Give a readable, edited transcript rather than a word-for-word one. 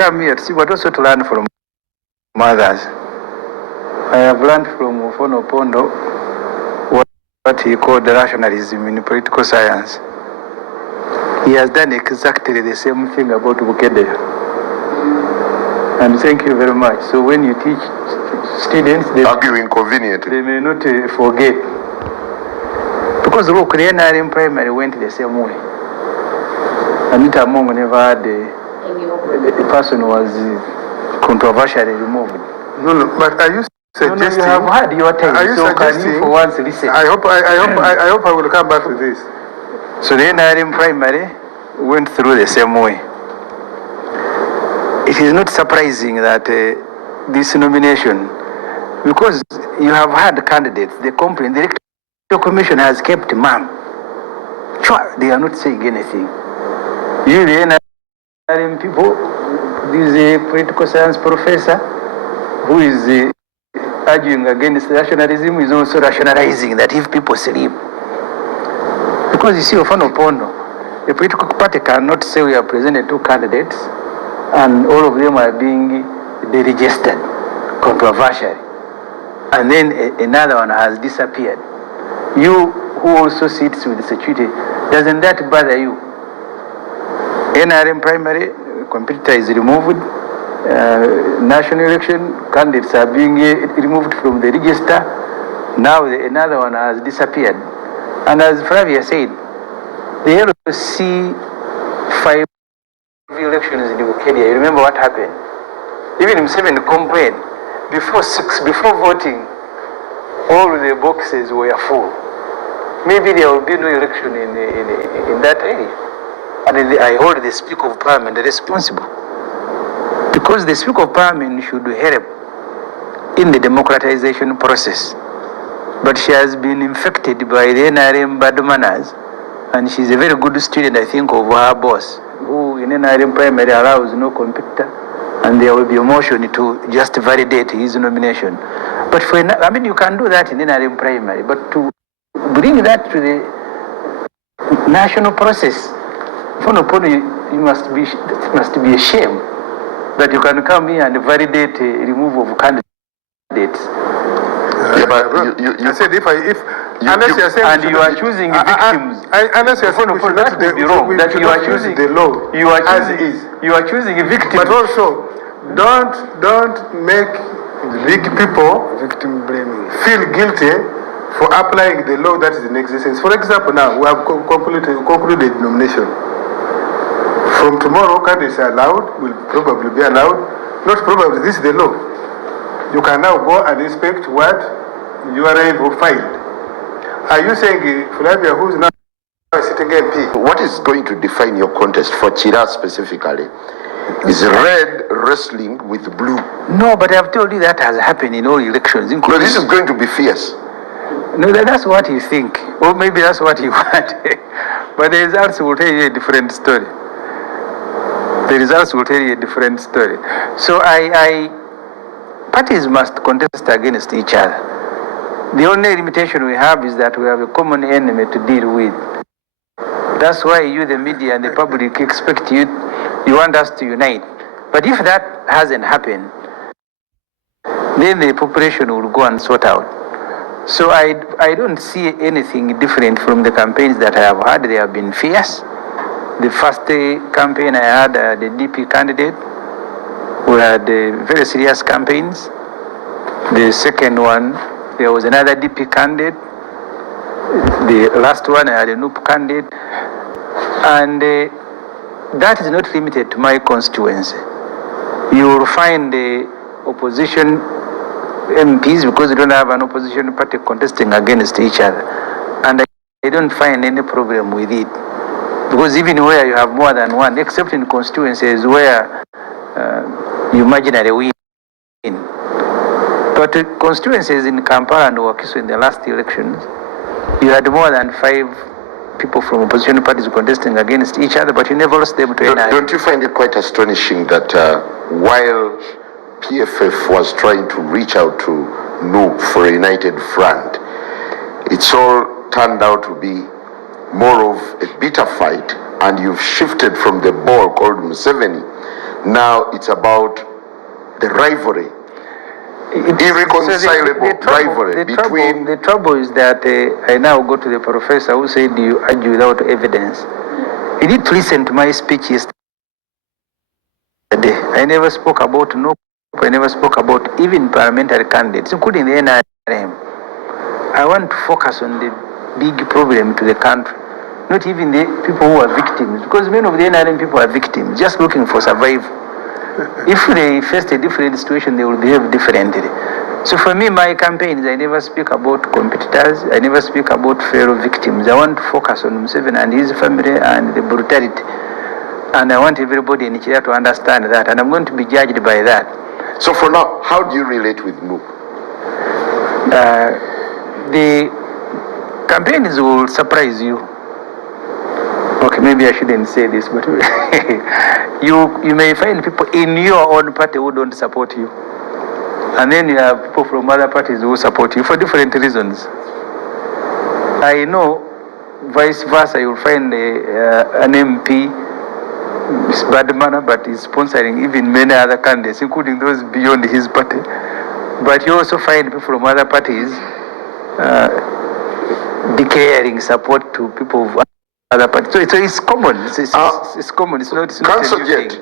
come here to see, but also to learn from others. I have learned from Ofono Pondo what he called rationalism in political science. He has done exactly the same thing about Bukedea. And thank you very much. So when you teach students, they argue inconveniently. They may not forget. Because look, the NRM primary went the same way. Anita Mongo never had a person who was controversially removed. No, but are you suggesting? No, you have had your time. Are you so suggesting? Can you for once listen? I hope I will come back to this. So the NRM primary went through the same way. It is not surprising that this nomination, because you have had candidates, they complain, the Electoral Commission has kept mum. Sure, they are not saying anything. You, the NRM people, this is a political science professor who is arguing against rationalism, is also rationalizing that if people sleep. Because you see, Ofono Pondo, a political party cannot say we have presented two candidates and all of them are being deregistered controversially. And then another one has disappeared. You who also sits with the security, doesn't that bother you? NRM primary, competitor is removed. National election candidates are being removed from the register. Now another one has disappeared. And as Flavia said, the LC 5 elections in Bukedia, you remember what happened? Even Museveni complained, before voting, all the boxes were full. Maybe there will be no election in that area. And I hold the Speaker of Parliament responsible. Because the Speaker of Parliament should help in the democratization process. But she has been infected by the NRM bad manners. And she's a very good student, I think, of her boss, who in NRM primary allows no competitor. And there will be a motion to just validate his nomination. But you can do that in NRM primary. But to bring that to the national process, you must be ashamed that you can come here and validate a removal of candidates. Yeah, but you said unless you are saying and you are choosing victims. Unless you are saying that would be wrong. That you are choosing the law as it is. You are choosing a victim. But also, don't make big people victim blaming feel guilty for applying the law that is in existence. For example, now we have concluded nomination. From tomorrow, candidates are allowed, will probably be allowed. Not probably, this is the law. You can now go and inspect what URA filed. Are you saying Flavia, who is now sitting MP? What is going to define your contest for Chira specifically is red wrestling with blue. No, but I've told you that has happened in all elections. No, this is going to be fierce. No, that's what you think. Or maybe that's what you want. But the results will tell you a different story. The results will tell you a different story. So parties must contest against each other. The only limitation we have is that we have a common enemy to deal with. That's why you, the media and the public, expect you want us to unite. But if that hasn't happened, then the population will go and sort out. So I don't see anything different from the campaigns that I have had. They have been fierce. The first campaign I had, the DP candidate, we had very serious campaigns. The second one, there was another DP candidate. The last one, I had a NUP candidate. And that is not limited to my constituency. You will find the opposition MPs, because we don't have an opposition party contesting against each other. And I don't find any problem with it. Because even where you have more than one, except in constituencies where you marginally win. But constituencies in Kampala and Wakiso in the last elections, you had more than 5 people from opposition parties contesting against each other, but you never lost them to NRM. Don't you find it quite astonishing that while PFF was trying to reach out to NUP for a united front, it's all turned out to be more of a bitter fight, and you've shifted from the ball called Museveni Now it's about the rivalry, irreconcilable rivalry between... The trouble is that I now go to the professor who said you argue without evidence. You need to listen to my speech yesterday. I never spoke about no, I never spoke about even parliamentary candidates, including the NRM. I want to focus on the big problem to the country, not even the people who are victims, because many of the NRM people are victims, just looking for survival. If they faced a different situation, they will behave differently. So for me, my campaigns, I never speak about competitors, I never speak about fellow victims. I want to focus on Museveni and his family and the brutality. And I want everybody in Nigeria to understand that, and I'm going to be judged by that. So for now, how do you relate with Nup? The campaigns will surprise you. Okay, maybe I shouldn't say this, but you may find people in your own party who don't support you. And then you have people from other parties who support you for different reasons. I know, vice versa, you'll find an MP, it's bad manner, but he's sponsoring even many other candidates, including those beyond his party. But you also find people from other parties declaring support to people of other parties. So it's common. It's common. It's not a new thing.